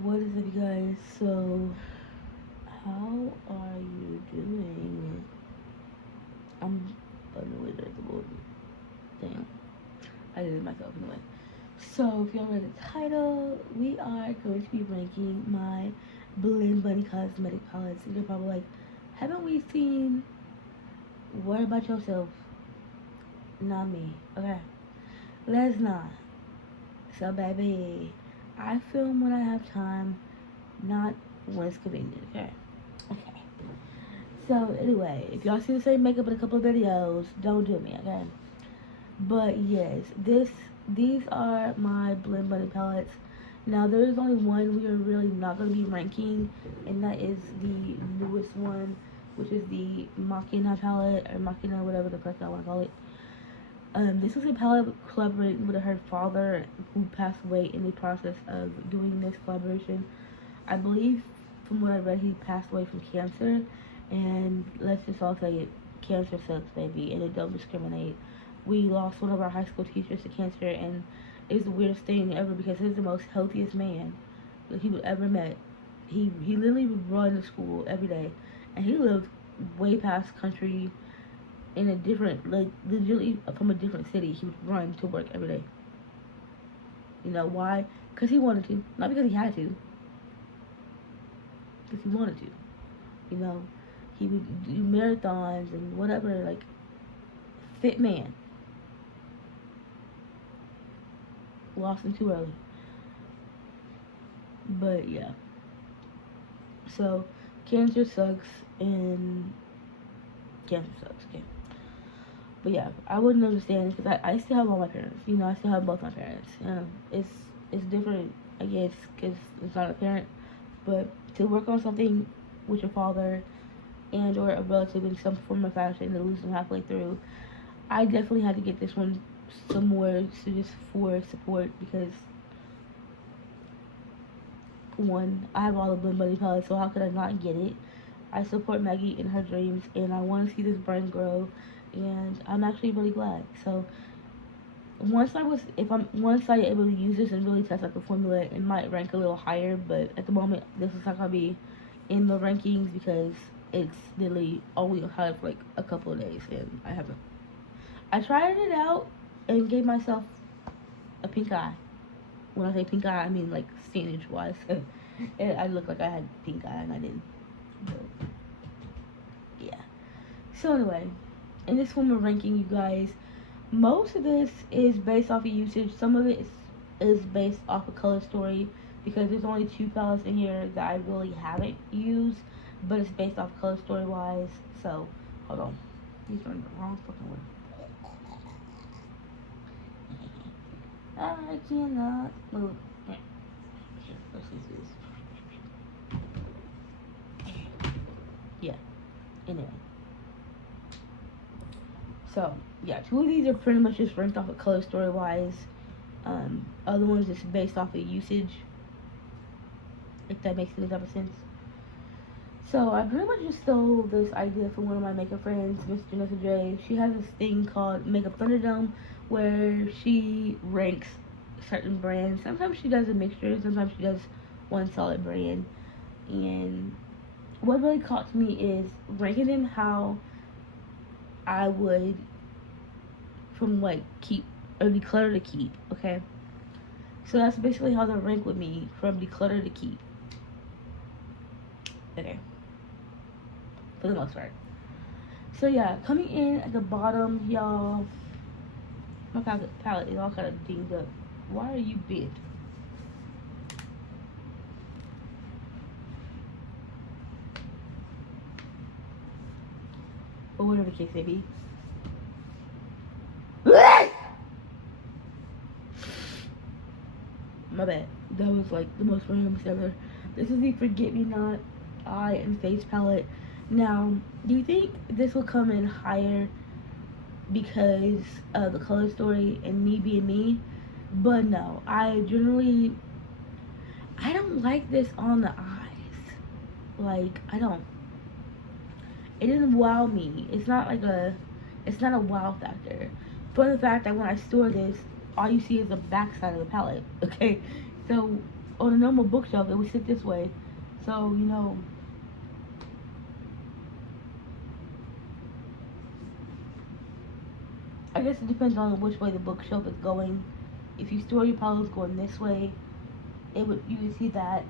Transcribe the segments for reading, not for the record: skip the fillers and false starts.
What is up, you guys? So, how are you doing? I'm annoyed at the moment. Damn, I did it myself anyway. So, if y'all read the title, we are going to be ranking my Blend Bunny cosmetic palettes. And you're probably like, haven't we seen What About Yourself? Not me. Okay, let's not. So, baby, I film when I have time, not when it's convenient. Okay. Okay. So anyway, if y'all see the same makeup in a couple of videos, don't do me, okay? But yes, these are my Blend Bunny palettes. Now there is only one we are really not going to be ranking, and that is the newest one, which is the Machina palette, or Machina, whatever the fuck I want to call it. This was a palette collaborating with her father, who passed away in the process of doing this collaboration. I believe, from what I read, he passed away from cancer. And let's just all say it, cancer sucks, baby, and it don't discriminate. We lost one of our high school teachers to cancer, and it's the weirdest thing ever because he's the most healthiest man that he would ever met. He literally would run to school every day, and he lived way past country in a different, like, literally from a different city. He would run to work every day. You know why? Because he wanted to, not because he had to. Because he wanted to. You know, he would do marathons and whatever, like, fit man. Lost him too early. But yeah. So, cancer sucks, and cancer sucks, okay? But yeah, I wouldn't understand because I still have all my parents. You know, I still have both my parents. It's different, I guess, because it's not a parent. But to work on something with your father and or a relative in some form of fashion and to lose them halfway through, I definitely had to get this one some more so just for support because one, I have all the Blend Bunny palettes, so how could I not get it? I support Maggie in her dreams, and I want to see this brand grow, and I'm actually really glad. So once I able to use this and really test out the formula, it might rank a little higher. But at the moment, this is not gonna be in the rankings because it's literally only had for like a couple of days, and I haven't. I tried it out and gave myself a pink eye. When I say pink eye, I mean like standage wise. I looked like I had pink eye and I didn't. But yeah. So anyway, in this form of ranking, you guys, most of this is based off of usage. Some of it is based off of color story because there's only two palettes in here that I really haven't used, but it's based off color story wise. So hold on, these are in the wrong fucking way. I cannot move. Here, let's use this. Yeah. Anyway. So, yeah, two of these are pretty much just ranked off of color story wise. Other ones is based off of usage. If that makes any type of sense. So, I pretty much just stole this idea from one of my makeup friends, Miss Janessa J. She has this thing called Makeup Thunderdome where she ranks certain brands. Sometimes she does a mixture, sometimes she does one solid brand. And what really caught me is ranking them how I would from like keep or declutter to keep, okay? So that's basically how they rank with me from declutter to keep. Okay. For the most part. So yeah, coming in at the bottom, y'all, my palette is all kind of dinged up. Why are you bent? Or whatever the case may be. My bad. That was like the most random ever. This is the Forget Me Not Eye and Face palette. Now, do you think this will come in higher because of the color story and me being me? But no, I don't like this on the eyes. Like, I don't. It didn't wow me. It's not a wow factor. For the fact that when I store this, all you see is the back side of the palette. Okay, so on a normal bookshelf, it would sit this way. So, you know, I guess it depends on which way the bookshelf is going. If you store your palettes going this way, you would see that.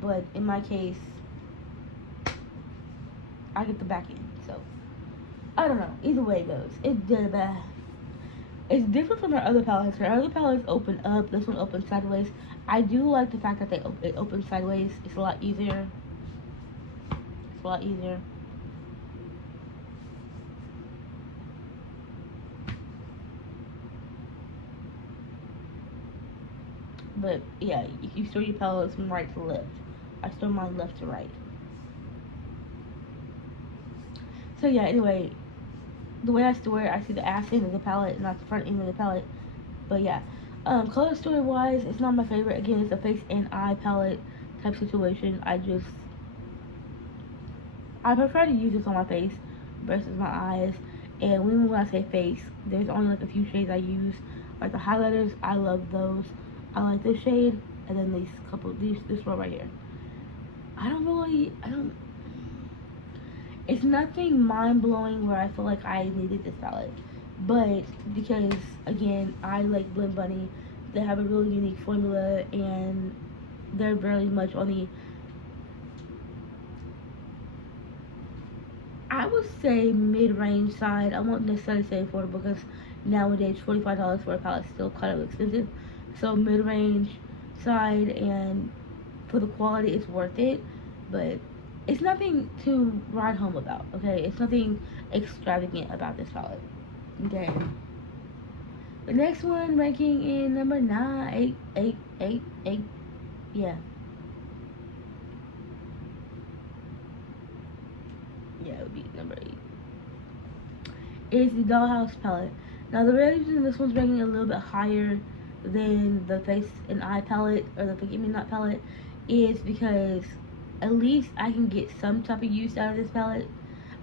But in my case, I get the back end. So I don't know. Either way it goes, it's different from our other palettes. Our other palettes open up. This one opens sideways. I do like the fact that it opens sideways. It's a lot easier. It's a lot easier. But yeah, you store your palettes from right to left. I store mine left to right. So yeah, anyway, the way I store it, I see the ass end of the palette, not the front end of the palette. But yeah, color story wise, it's not my favorite. Again, it's a face and eye palette type situation. I prefer to use this on my face versus my eyes. And when I say face, there's only like a few shades I use. Like the highlighters, I love those. I like this shade, and then this one right here. I don't. It's nothing mind blowing where I feel like I needed this palette, but because again, I like Blend Bunny. They have a really unique formula, and they're very much on the, I would say, mid-range side. I won't necessarily say affordable because nowadays $45 for a palette is still kind of expensive. So mid-range side, and for the quality, it's worth it. But it's nothing to ride home about. Okay, it's nothing extravagant about this palette. Okay. The next one ranking in number 9, 8. Yeah. Yeah, it would be number 8. Is the Dollhouse palette. Now the reason this one's ranking a little bit higher than the Face and Eye palette or the Forget Me Not palette is because at least I can get some type of use out of this palette.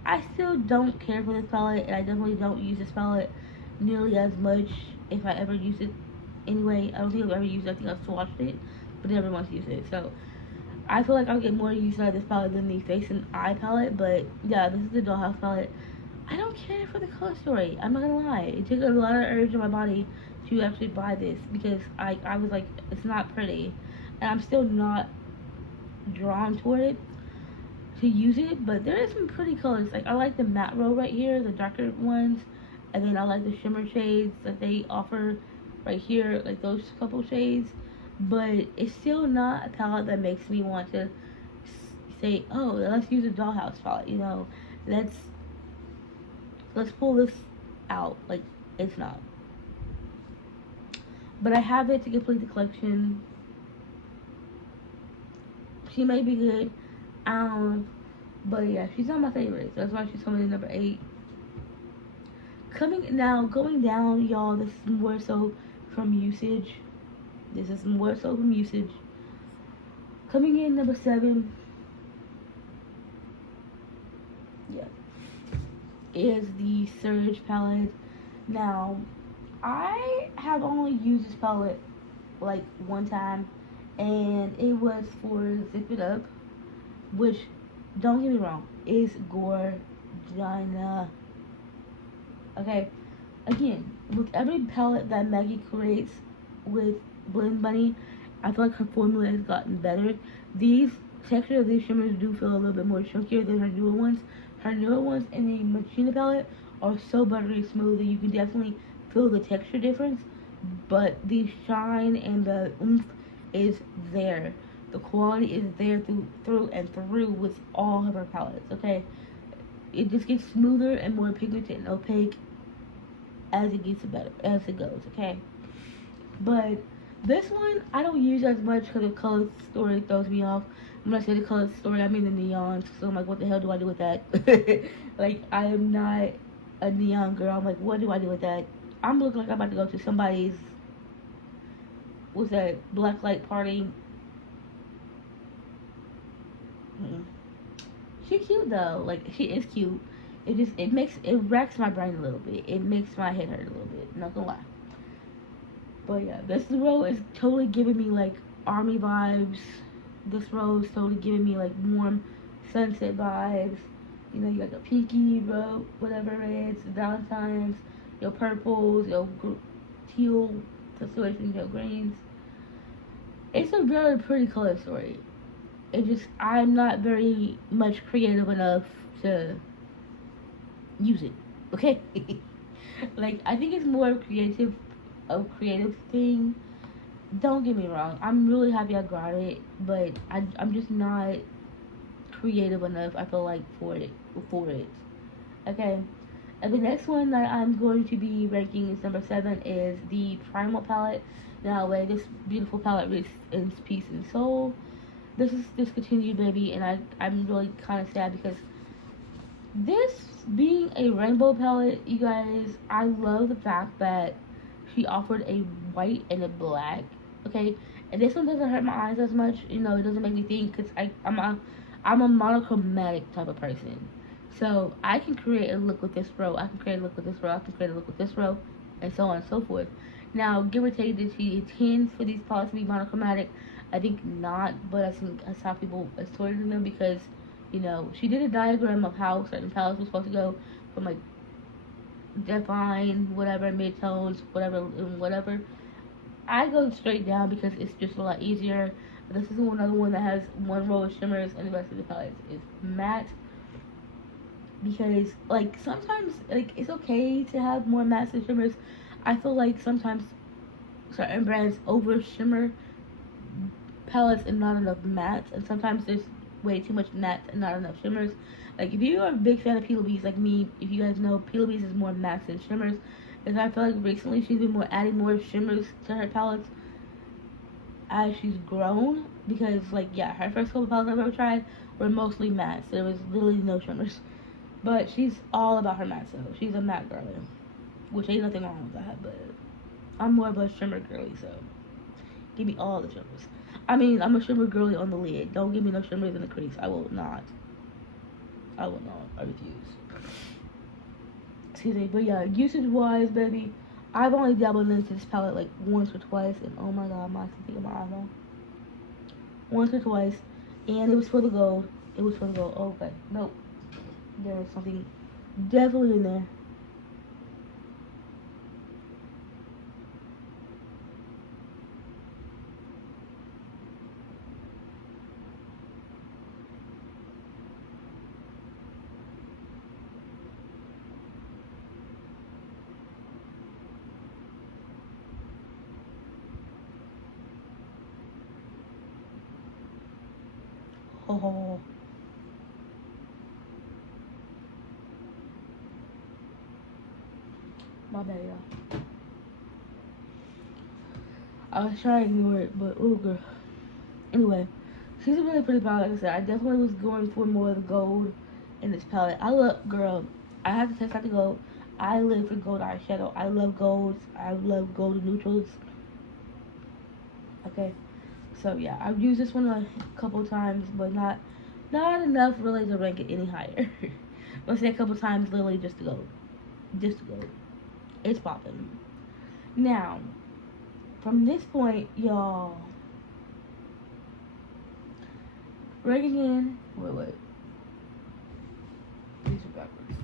I still don't care for this palette, and I definitely don't use this palette nearly as much if I ever use it anyway. I don't think I've ever used it. I think I've swatched it, but never once used it. So I feel like I'll get more use out of this palette than the Face and Eye palette. But yeah, this is the Dollhouse palette. I don't care for the color story. I'm not gonna lie. It took a lot of urge in my body to actually buy this because I was like, it's not pretty, and I'm still not drawn toward it to use it. But there is some pretty colors. Like I like the matte row right here, the darker ones, and then I like the shimmer shades that they offer right here, like those couple shades. But it's still not a palette that makes me want to say, oh, let's use a Dollhouse palette. You know, let's pull this out. Like, it's not. But I have it to complete the collection. She may be good. But yeah, she's not my favorite. So that's why she's coming in number 8. Going down, y'all, this is more so from usage. Coming in number 7. Yeah. Is the Surge palette. Now, I have only used this palette like one time, and it was for Zip It Up, which, don't get me wrong, is gorgeous. Okay, again, with every palette that Maggie creates with Blend Bunny, I feel like her formula has gotten better. These texture of these shimmers do feel a little bit more chunkier than her newer ones. Her newer ones in the Machina palette are so buttery smooth that you can definitely feel the texture difference, but the shine and the oomph is there. The quality is there through and through with all of her palettes. Okay, it just gets smoother and more pigmented and opaque as it gets better as it goes. Okay, but this one I don't use as much because the color story throws me off. When I say the color story, I mean the neons. So I'm like, what the hell do I do with that? Like, I am not a neon girl. I'm like, what do I do with that? I'm looking like I'm about to go to somebody's, what's that, blacklight party. She cute though. Like, she is cute. It racks my brain a little bit. It makes my head hurt a little bit. Not gonna lie. But yeah, this row is totally giving me like army vibes. This rose totally giving me like warm sunset vibes. You know, you got your pinky, rose, whatever reds, Valentine's, your purples, your teal situation, your greens. It's a very pretty color story. It just, I'm not very much creative enough to use it. Okay? Like, I think it's more a creative thing. Don't get me wrong. I'm really happy I got it, but I'm just not creative enough. I feel like for it. Okay. And the next one that I'm going to be ranking is number 7 is the Primal palette. Now, where this beautiful palette rests in peace and soul. This is discontinued, baby, and I'm really kind of sad because this being a rainbow palette, you guys, I love the fact that she offered a white and a black. Okay, and this one doesn't hurt my eyes as much. You know, it doesn't make me think because I'm a monochromatic type of person. So I can create a look with this row. I can create a look with this row. I can create a look with this row, and so on and so forth. Now, give or take, did she intend for these palettes to be monochromatic? I think not, but I think that's how people assorted them because, you know, she did a diagram of how certain palettes were supposed to go from like define, whatever, mid-tones, whatever, and whatever. I go straight down because it's just a lot easier. This is another one that has one row of shimmers and the rest of the palettes is matte. Because, like, sometimes, like, it's okay to have more mattes and shimmers. I feel like sometimes certain brands over shimmer palettes and not enough mattes, and sometimes there's way too much mattes and not enough shimmers. Like, if you are a big fan of Pila Bees like me, if you guys know, Pila Bees is more mattes than shimmers. And I feel like recently she's been adding more shimmers to her palettes as she's grown. Because, like, yeah, her first couple palettes I've ever tried were mostly mattes. There was literally no shimmers. But she's all about her mattes, though. She's a matte girly. Which ain't nothing wrong with that, but I'm more of a shimmer girly, so give me all the shimmers. I mean, I'm a shimmer girly on the lid. Don't give me no shimmers in the crease. I will not. I refuse. Excuse me. But yeah, usage-wise, baby, I've only dabbled into this palette like once or twice, and oh my god, my thinking my iPhone. Once or twice, and it was for the gold. It was for the gold. Oh, okay. Nope. There was something definitely in there. Oh, my bad, y'all. I was trying to ignore it, but oh, girl. Anyway, she's a really pretty palette. Like I said, I definitely was going for more of the gold in this palette. I love, girl, I have to test out the gold. I live for gold eyeshadow. I love golds. I love gold neutrals. Okay, so yeah, I've used this one a couple times, but not enough really to rank it any higher. Let's say a couple times, literally just to go. Just to go. It's popping. Now, from this point, y'all, ranking in. Wait. These are backwards.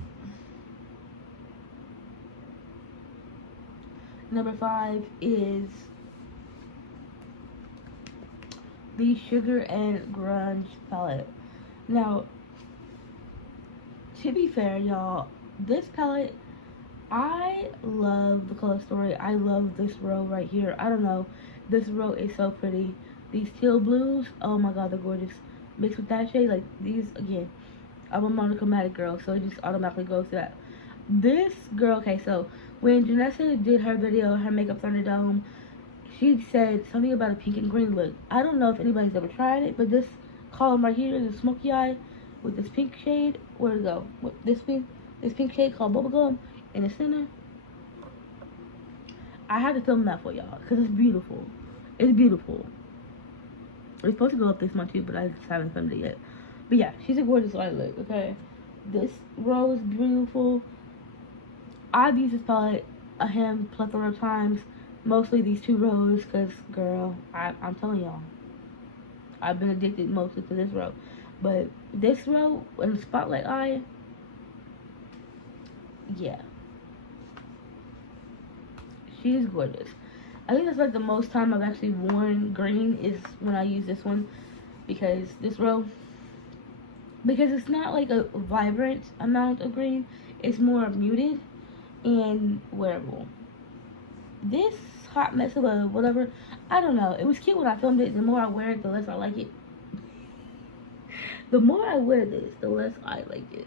Number 5 is the Sugar and Grunge palette. Now, to be fair, y'all, this palette, I love the color story. I love this row right here. I don't know. This row is so pretty. These teal blues, oh my god, they're gorgeous. Mixed with that shade, like these, again, I'm a monochromatic girl, so it just automatically goes to that. This girl, okay, so when Janessa did her video, her Makeup Thunderdome, she said something about a pink and green look. I don't know if anybody's ever tried it, but this column right here, the smoky eye with this pink shade, where'd it go? This pink shade called Bubblegum in the center. I had to film that for y'all because it's beautiful. It's beautiful. It's supposed to go up this month too, but I just haven't filmed it yet. But yeah, she's a gorgeous light look, okay? This row is beautiful. I've used this palette a plethora of times. Mostly these two rows, because, girl, I'm telling y'all, I've been addicted mostly to this row. But this row and Spotlight Eye, yeah, she's gorgeous. I think that's like the most time I've actually worn green is when I use this one, because this row, because it's not like a vibrant amount of green, it's more muted and wearable. This hot mess of a whatever, I don't know. It was cute when I filmed it. The more I wear it, the less I like it. The more I wear this, the less I like it.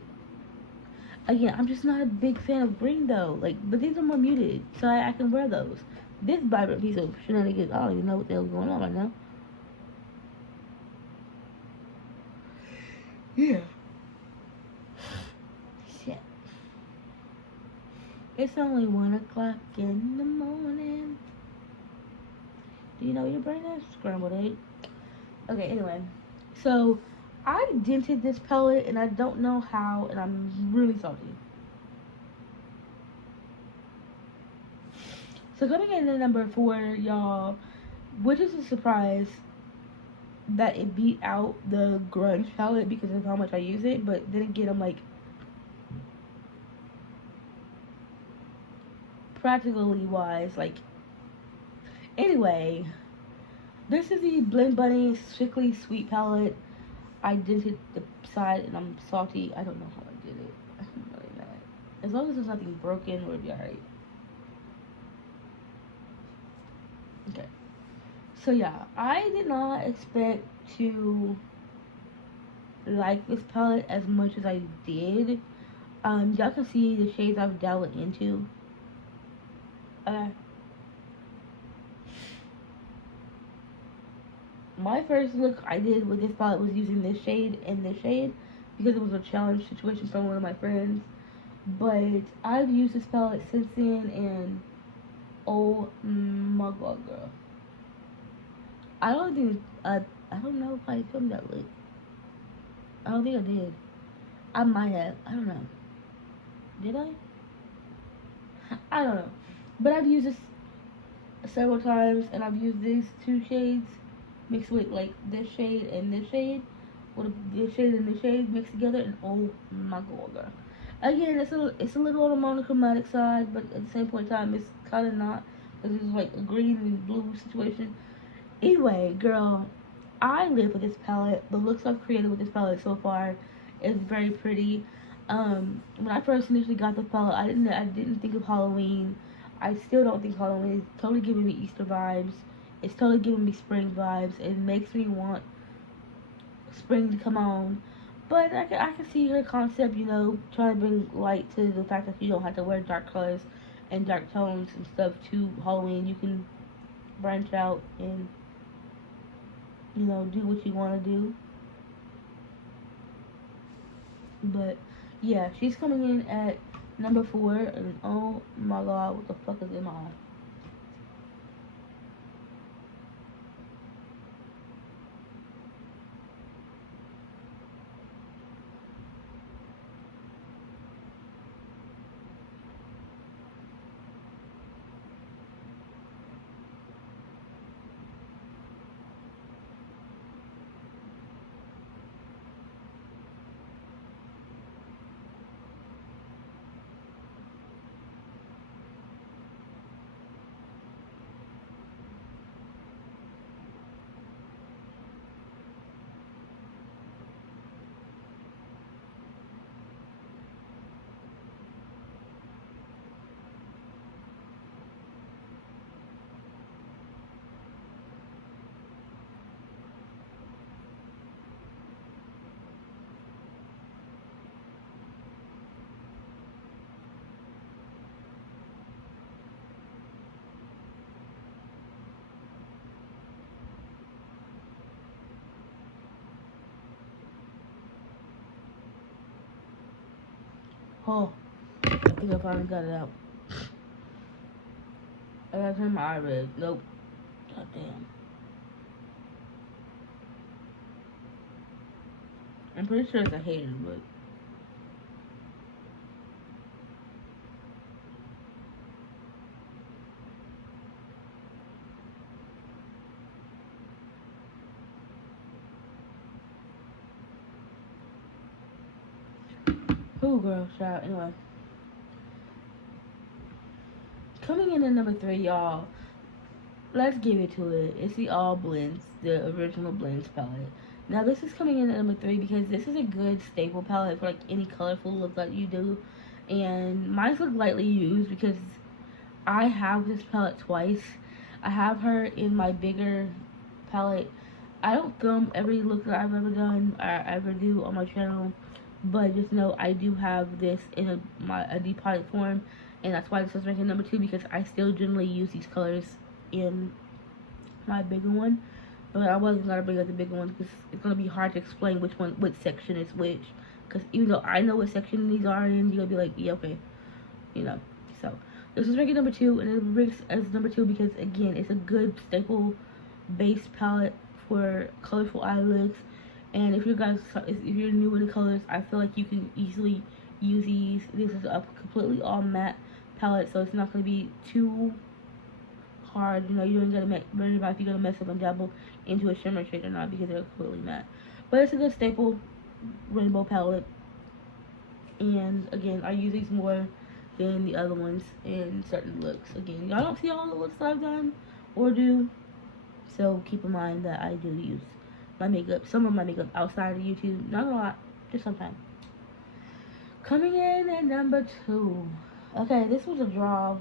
Again, I'm just not a big fan of green though. Like, but these are more muted, so I can wear those. This vibrant piece of shenanigans, I don't even know what the hell's going on right now. Yeah. Shit. It's only 1 o'clock in the morning. Do you know what your brain is? Scrambled egg. Okay, anyway. So, I dented this palette and I don't know how, and I'm really salty. So, coming in at number 4, y'all, which is a surprise that it beat out the grunge palette because of how much I use it, but then again, I'm like, practically wise, like, anyway, this is the Blend Bunny Strictly Sweet palette. I dented the side and I'm salty. I don't know how I did it. I'm really mad. As long as there's nothing broken, we'll be alright. Okay. So yeah, I did not expect to like this palette as much as I did. Y'all can see the shades I've dabbled into. My first look I did with this palette was using this shade and this shade because it was a challenge situation from one of my friends. But I've used this palette since then, and oh my god, girl! I don't think I don't know if I filmed that look. I don't think I did. I might have. I don't know. Did I? I don't know. But I've used this several times, and I've used these two shades mixed with like this shade and this shade, with this shade and this shade mixed together, and oh my god, girl. Again, it's a little on the monochromatic side, but at the same point in time, it's kind of not, because it's like a green and blue situation. Anyway, girl, I live with this palette. The looks I've created with this palette so far is very pretty. When I first initially got the palette, I didn't think of Halloween. I still don't think Halloween is totally giving me Easter vibes. It's totally giving me spring vibes. It makes me want spring to come on. But I can see her concept, trying to bring light to the fact that you don't have to wear dark colors and dark tones and stuff to Halloween. You can branch out and, do what you want to do. But, yeah, she's coming in at number 4. And oh my god, what the fuck is in my eye? Oh, I think I finally got it out. I gotta turn my eye red. Nope. God damn. I'm pretty sure it's a hater, but Ooh, girl, shout. Anyway. Coming in at number 3, y'all. Let's give it to it. It's the All Blends, the original Blends palette. Now, this is coming in at number 3 because this is a good staple palette for like any colorful look that you do. And mine's look lightly used because I have this palette twice. I have her in my bigger palette. I don't film every look that I've ever done or ever do on my channel, but just know I do have this in a depotted form, and that's why this is ranking number 2 because I still generally use these colors in my bigger one. But I wasn't gonna bring up the bigger one because it's gonna be hard to explain which section is which. Because even though I know what section these are in, you're gonna be like, yeah, okay, you know. So this is ranking number 2, and it ranks as number 2 because again, it's a good staple base palette for colorful eye looks. And if you're new in the colors, I feel like you can easily use these. This is a completely all matte palette, so it's not going to be too hard. You know, you don't got to worry about if you're going to mess up and dabble into a shimmer shade or not because they're completely matte. But it's a good staple rainbow palette. And again, I use these more than the other ones in certain looks. Again, y'all don't see all the looks that I've done or do, so keep in mind that I do use my makeup, some of my makeup outside of YouTube. Not a lot, just sometimes. Coming in at number 2. Okay, this was a draw.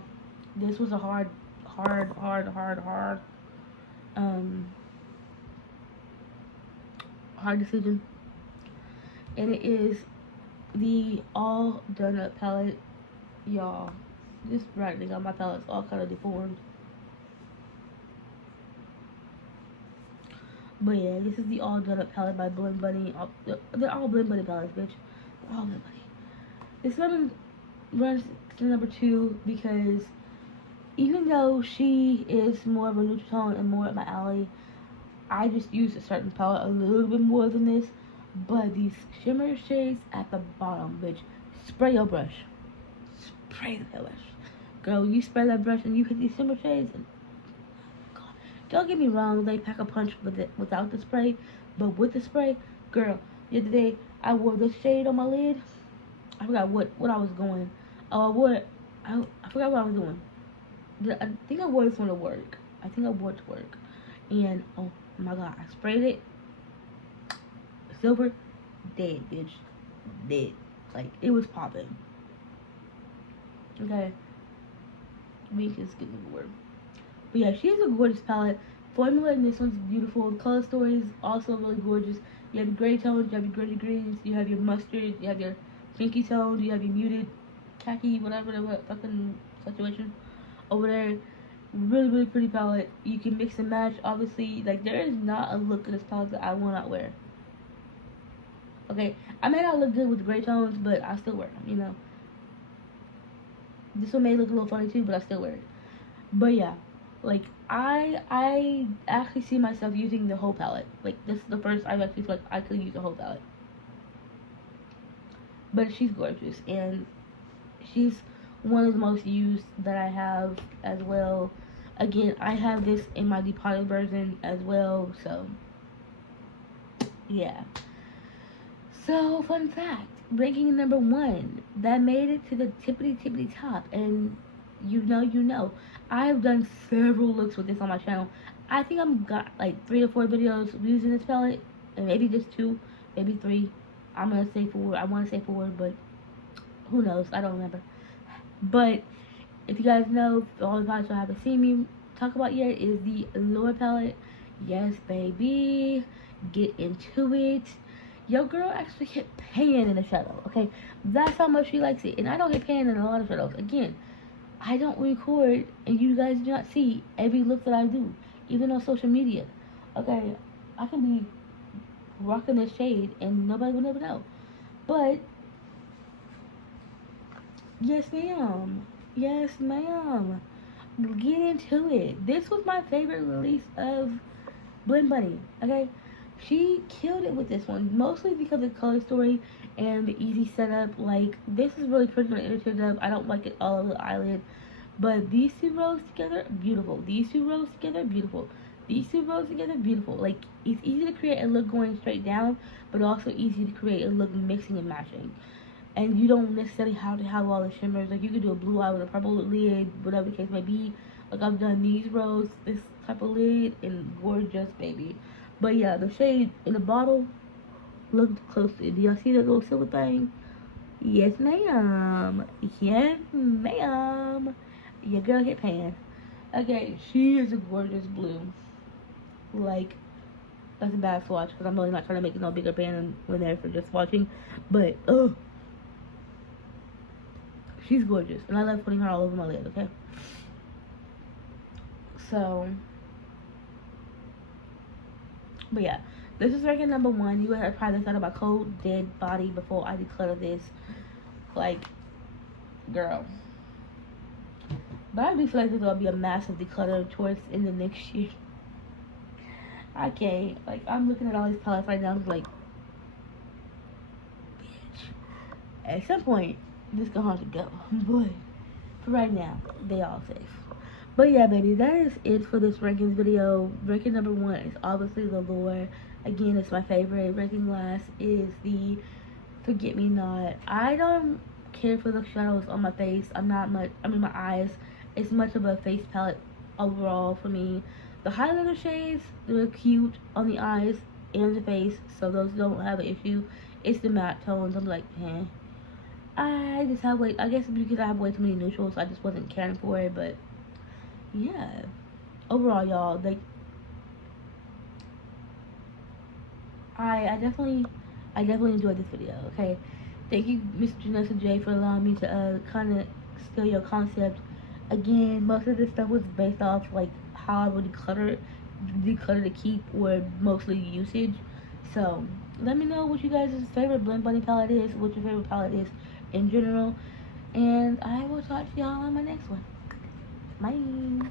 This was a hard decision. And it is the All Done Up palette. Y'all, this brightening on my palette's all kind of deformed. But yeah, this is the All Done Up palette by Blend Bunny. They're all Blend Bunny palettes, bitch. They're all Blend Bunny. This one runs to number 2 because even though she is more of a neutral tone and more up my alley, I just use a certain palette a little bit more than this. But these shimmer shades at the bottom, bitch. Spray your brush. Spray the brush. Girl, you spray that brush and you hit these shimmer shades. And, God, don't get me wrong, they pack a punch without the spray. But with the spray, girl, the other day I wore this shade on my lid. I forgot what I was going. Oh, I forgot what I was doing. I think I wore this one to work. And oh my God, I sprayed it. Silver, dead, bitch. Dead. Like, it was popping. Okay. We can skip the word. But yeah, she has a gorgeous palette. Formula in this one's beautiful. The color story is also really gorgeous. You have your gray tones, you have your gritty greens, you have your mustard, you have your pinky tones, you have your muted khaki, whatever the fucking situation over there. Really pretty palette. You can mix and match, obviously. Like, there is not a look in this palette that I will not wear. Okay, I may not look good with the gray tones, but I still wear them, you know. This one may look a little funny too, but I still wear it. But yeah, like, I actually see myself using the whole palette. Like, this is the first I've actually felt like I could use the whole palette. But she's gorgeous, and she's one of the most used that I have as well. Again, I have this in my depotted version as well, so yeah. So, fun fact, ranking number 1, that made it to the tippity top, and you know, I've done several looks with this on my channel. I think I've got like 3 or 4 videos using this palette, and maybe just 2, maybe 3. I want to say 4, but who knows, I don't remember. But if you guys know, all the guys who haven't seen me talk about yet is the Allure palette. Yes, baby, get into it. Your girl actually hit pan in the shadow, okay? That's how much she likes it. And I don't get pan in a lot of shadows. Again, I don't record, and you guys do not see every look that I do, even on social media. Okay, I can be rocking this shade, and nobody will never know. But, yes, ma'am. Yes, ma'am. Get into it. This was my favorite release of Blend Bunny, okay? She killed it with this one, mostly because of the color story and the easy setup. Like, this is really pretty on the inner tear dub. I don't like it all over the eyelid. But these 2 rows together, beautiful. These 2 rows together, beautiful. These 2 rows together, beautiful. Like, it's easy to create a look going straight down, but also easy to create a look mixing and matching. and you don't necessarily have to have all the shimmers. Like, you could do a blue eye with a purple lid, whatever the case may be. Like, I've done these rows, this type of lid, and gorgeous, baby. But yeah, the shade in the bottle, look closely. Do y'all see that little silver thing? Yes, ma'am. Yes, ma'am. Your girl hit pan. Okay, she is a gorgeous blue. Like, that's a bad swatch because I'm really not trying to make it no bigger pan when they're for just swatching. But, she's gorgeous. And I love putting her all over my lid, okay? So, but yeah. This is ranking number 1. You guys have probably thought about Cold Dead Body before I declutter this. Like, girl. But I do feel like this will be a massive declutter towards in the next year. I can't. Like, I'm looking at all these palettes right now. I'm just like, bitch. At some point, this gonna have to go. But for right now, they all safe. But yeah, baby, that is it for this rankings video. Ranking number 1 is obviously the Lure. Again, it's my favorite. Ranking last is the Forget Me Not. I don't care for the shadows on my face. My eyes. It's much of a face palette overall for me. The highlighter shades, they're cute on the eyes and the face, so those don't have an issue. It's the matte tones. I'm like, eh. I just have I guess because I have way too many neutrals, I just wasn't caring for it. But yeah, overall, y'all, like, I definitely enjoyed this video. Okay, thank you, Mr. Janessa J, for allowing me to kind of steal your concept. Again, most of this stuff was based off like how I would declutter to keep, or mostly usage. So let me know what you guys' favorite Blend Bunny palette is, what your favorite palette is in general, and I will talk to y'all on my next one. Bye.